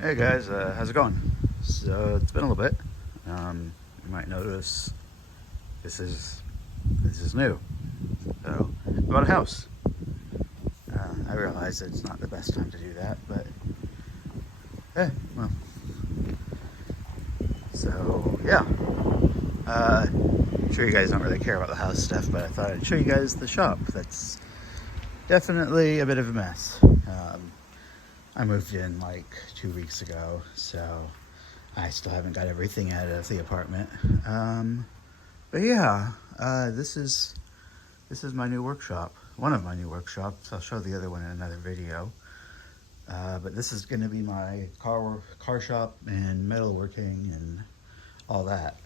Hey guys, how's it going? So it's been a little bit. You might notice this is this is new. So about a house. I realize it's not the best time to do that, but well. So yeah, I'm sure you guys don't really care about the house stuff, but I thought I'd show you guys the shop. That's definitely a bit of a mess. I moved in like 2 weeks ago, so I still haven't got everything out of the apartment. But yeah, this is my new workshop. One of my new workshops. I'll show the other one in another video. But this is going to be my car shop and metalworking and all that.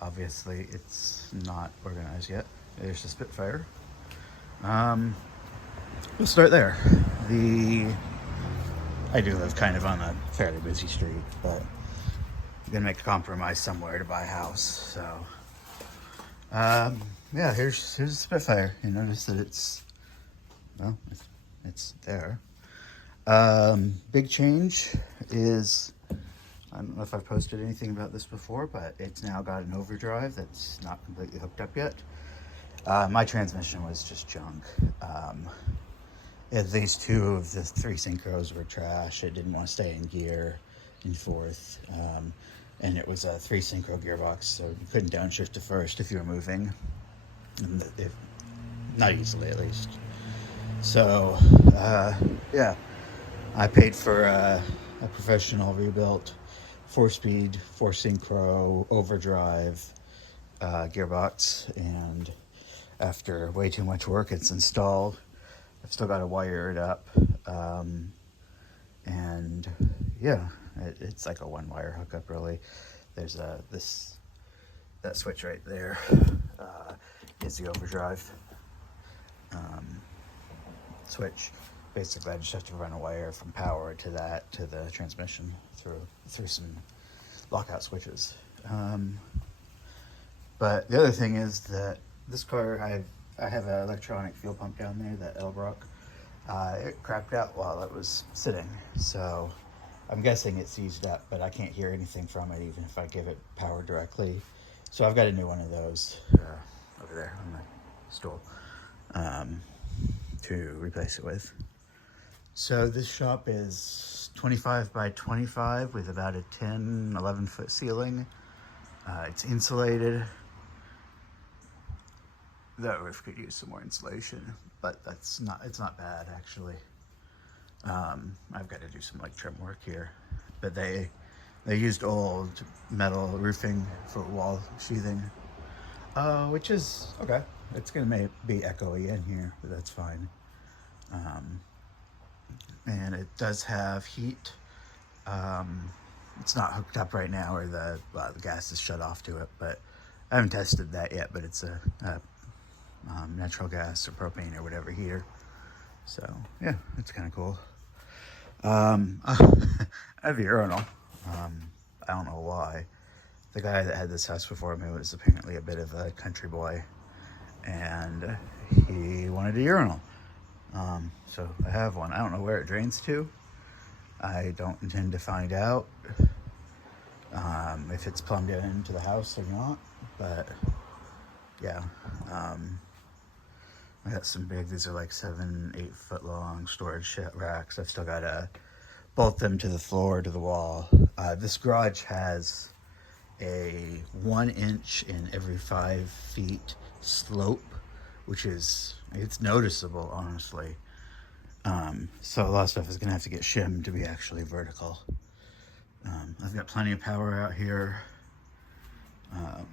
Obviously, it's not organized yet. There's the Spitfire. We'll start there. I do live kind of on a fairly busy street, but I'm gonna make a compromise somewhere to buy a house. So, yeah, here's the Spitfire. You notice that it's there. Big change is, I don't know if I've posted anything about this before, but it's now got an overdrive that's not completely hooked up yet. My transmission was just junk. At least two of the three synchros were trash. It didn't want to stay in gear in fourth. And it was a 3-synchro gearbox, so you couldn't downshift to first if you were moving. Not easily, at least. So, yeah. I paid for a professional rebuilt 4-speed, 4-synchro, overdrive gearbox. And after way too much work, it's installed. I've still got to wire it up, and yeah, it's like a one-wire hookup. Really, there's that switch right there is the overdrive switch. Basically, I just have to run a wire from power to that to the transmission through some lockout switches. But the other thing is that this car, I have an electronic fuel pump down there, that Elbrock. It crapped out while it was sitting, so I'm guessing it seized up, but I can't hear anything from it even if I give it power directly. So I've got a new one of those over there on the stool to replace it with. So this shop is 25 by 25 with about a 10, 11 foot ceiling. It's insulated. The roof could use some more insulation, but it's not bad actually. I've got to do some like trim work here, but they used old metal roofing for wall sheathing, which is okay. It's gonna be echoey in here, but that's fine. And it does have heat. It's not hooked up right now, or the gas is shut off to it, but I haven't tested that yet. But it's a natural gas or propane or whatever heater. So yeah, it's kind of cool. I have a urinal. I don't know why. The guy that had this house before me was apparently a bit of a country boy, and he wanted a urinal. So I have one. I don't know where it drains to. I don't intend to find out if it's plumbed into the house or not, but yeah. I got some these are like 7-8 foot long storage racks. I've still got to bolt them to the floor, to the wall. This garage has a 1 inch in every 5 feet slope, which it's noticeable, honestly. So a lot of stuff is gonna have to get shimmed to be actually vertical. I've got plenty of power out here.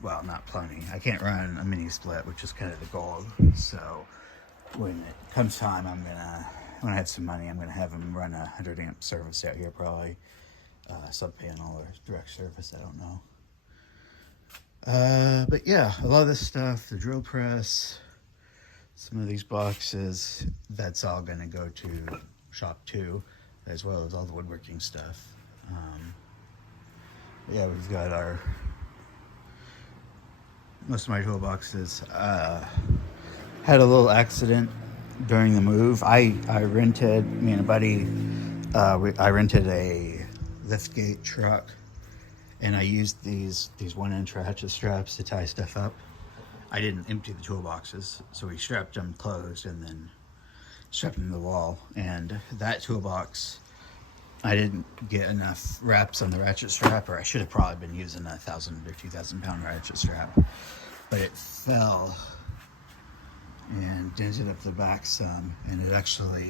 Well, not plenty. I can't run a mini split, which is kind of the goal. So when it comes time, when I have some money, I'm gonna have them run a 100 amp service out here, probably sub panel or direct service. I don't know. But yeah, a lot of this stuff, the drill press, some of these boxes, that's all gonna go to shop 2, as well as all the woodworking stuff. Yeah, we've got most of my toolboxes. Had a little accident during the move. Me and a buddy, I rented liftgate truck, and I used these 1-inch ratchet straps to tie stuff up. I didn't empty the toolboxes, so we strapped them closed and then strapped them to the wall. And that toolbox, I didn't get enough wraps on the ratchet strap, or I should have probably been using a 1,000 or 2,000 pound ratchet strap, but it fell and dented up the back some, and it actually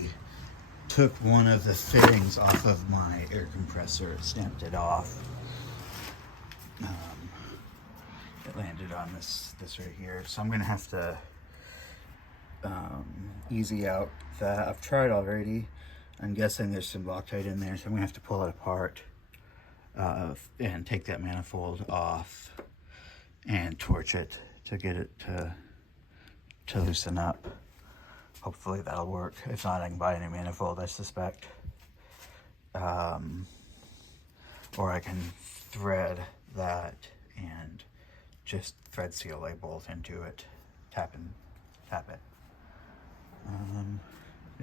took one of the fittings off of my air compressor. It stamped it off. It landed on this right here, so I'm gonna have to easy out that. I've tried already. I'm guessing there's some Loctite in there, so I'm gonna have to pull it apart and take that manifold off and torch it to get it to loosen up. Hopefully that'll work. If not, I can buy a new manifold, I suspect. Or I can thread that and just thread seal a bolt into it, tap it.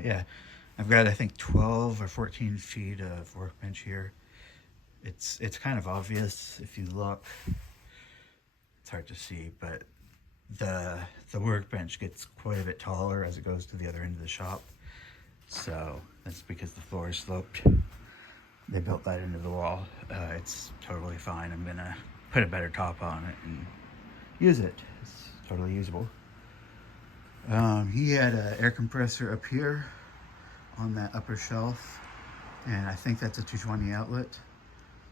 Yeah, I've got, I think, 12 or 14 feet of workbench here. It's kind of obvious if you look. It's hard to see, but the workbench gets quite a bit taller as it goes to the other end of the shop. So that's because the floor is sloped. They built that into the wall. It's totally fine. I'm gonna put a better top on it and use it. It's totally usable. He had an air compressor up here on that upper shelf, and I think that's a 220 outlet.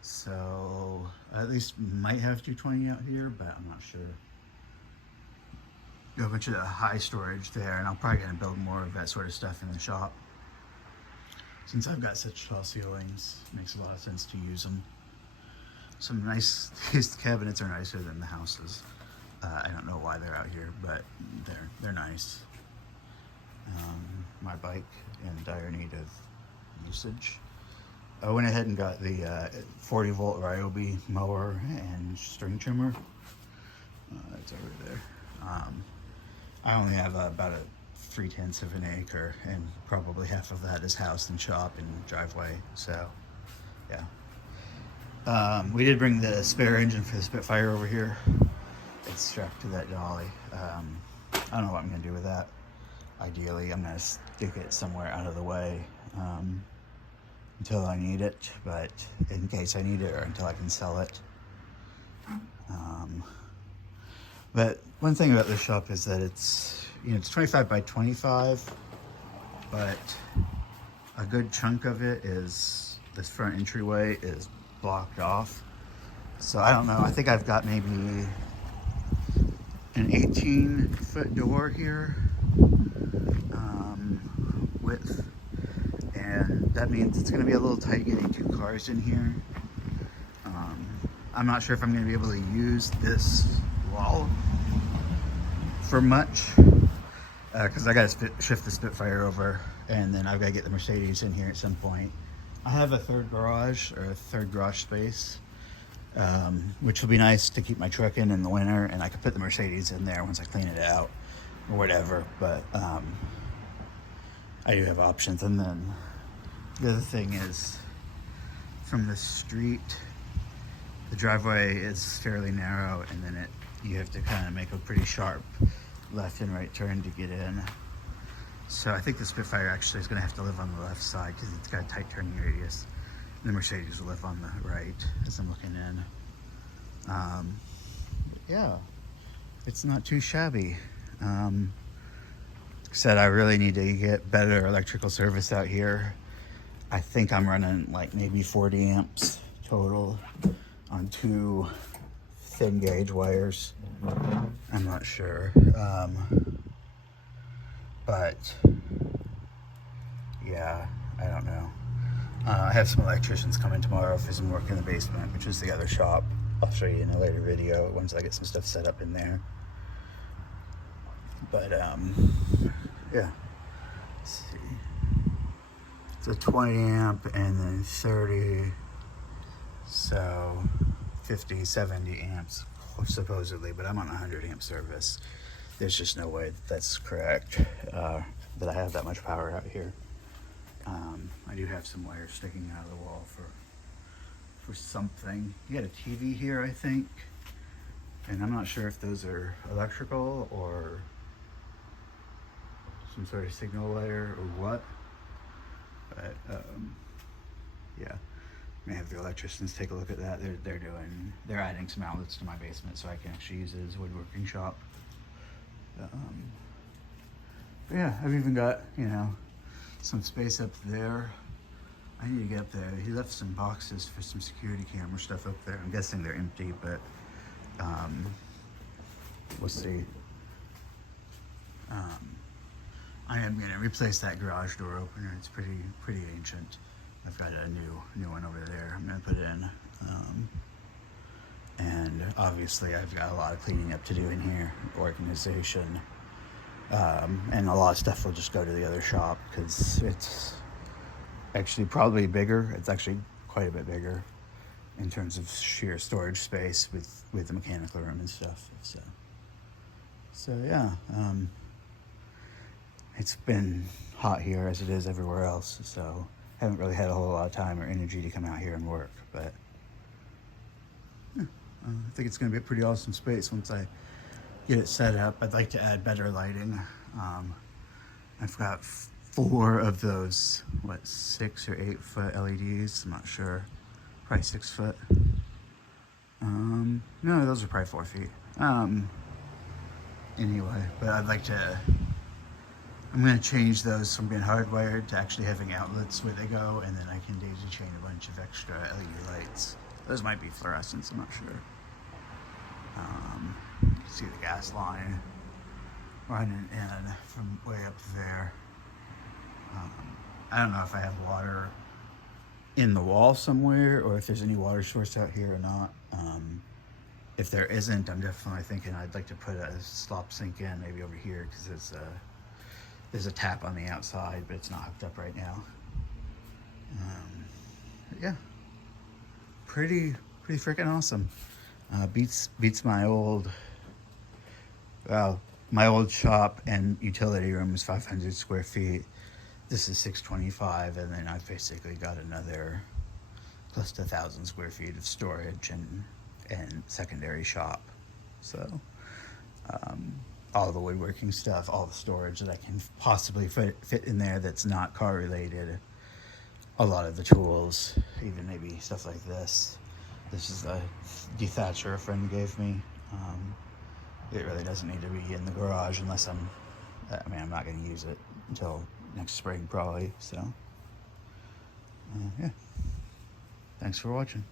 So at least might have 220 out here, but I'm not sure. Got a bunch of high storage there, and I'm probably gonna build more of that sort of stuff in the shop. Since I've got such tall ceilings, it makes a lot of sense to use them. Some nice, these cabinets are nicer than the houses. I don't know why they're out here, but they're nice. My bike in dire need of usage. I went ahead and got the 40 volt Ryobi mower and string trimmer. It's over there. I only have about a 3/10 of an acre, and probably half of that is house and shop and driveway. So, yeah. We did bring the spare engine for the Spitfire over here. It's strapped to that dolly. I don't know what I'm gonna do with that. Ideally, I'm gonna stick it somewhere out of the way until I need it, but in case I need it or until I can sell it. But one thing about this shop is that it's 25 by 25, but a good chunk of it is, this front entryway is blocked off. So I don't know, I think I've got maybe an 18-foot door here width, and that means it's going to be a little tight getting 2 cars in here. I'm not sure if I'm going to be able to use this wall for much because I got to shift the Spitfire over, and then I've got to get the Mercedes in here at some point. I have a third garage space, which will be nice to keep my truck in the winter, and I could put the Mercedes in there once I clean it out or whatever. But I do have options. And then the other thing is, from the street, the driveway is fairly narrow, and then you have to kind of make a pretty sharp left and right turn to get in. So I think the Spitfire actually is going to have to live on the left side because it's got a tight turning radius. And the Mercedes will live on the right as I'm looking in. Yeah, it's not too shabby. Said I really need to get better electrical service out here. I think I'm running like maybe 40 amps total on 2 thin gauge wires. I'm not sure. But yeah, I don't know. I have some electricians coming tomorrow for some work in the basement, which is the other shop. I'll show you in a later video once I get some stuff set up in there. But yeah, let's see. It's a 20 amp and then 30, so 50, 70 amps supposedly, but I'm on 100 amp service. There's just no way that's correct, that I have that much power out here. I do have some wires sticking out of the wall for for something. You got a TV here, I think. And I'm not sure if those are electrical or some sort of signal layer or what. But yeah, may have the electricians take a look at that. They're adding some outlets to my basement so I can actually use it as a woodworking shop. But yeah, I've even got, you know, some space up there. I need to get up there. He left some boxes for some security camera stuff up there. I'm guessing they're empty, but we'll see. I am gonna replace that garage door opener. It's pretty ancient. I've got a new one over there. I'm gonna put in, and obviously I've got a lot of cleaning up to do in here, organization, and a lot of stuff will just go to the other shop because it's actually probably bigger. It's actually quite a bit bigger in terms of sheer storage space with the mechanical room and stuff. So yeah, it's been hot here as it is everywhere else. So haven't really had a whole lot of time or energy to come out here and work. But yeah, I think it's going to be a pretty awesome space once I get it set up. I'd like to add better lighting. I've got 4 of those, 6 or 8 foot LEDs. I'm not sure. Probably 6 foot. No, those are probably 4 feet. Anyway, but I'm going to change those from being hardwired to actually having outlets where they go, and then I can daisy chain a bunch of extra LED lights. Those might be fluorescents, I'm not sure. You can see the gas line running in from way up there. I don't know if I have water in the wall somewhere or if there's any water source out here or not. If there isn't, I'm definitely thinking I'd like to put a slop sink in maybe over here because there's a tap on the outside, but it's not hooked up right now. Yeah, pretty freaking awesome. Beats my old shop and utility room is 500 square feet. This is 625, and then I've basically got another close to 1,000 square feet of storage and secondary shop. So all the woodworking stuff, all the storage that I can possibly fit in there that's not car related. A lot of the tools, even maybe stuff like this. This is a dethatcher a friend gave me. It really doesn't need to be in the garage unless I'm not going to use it until next spring probably. So yeah, thanks for watching.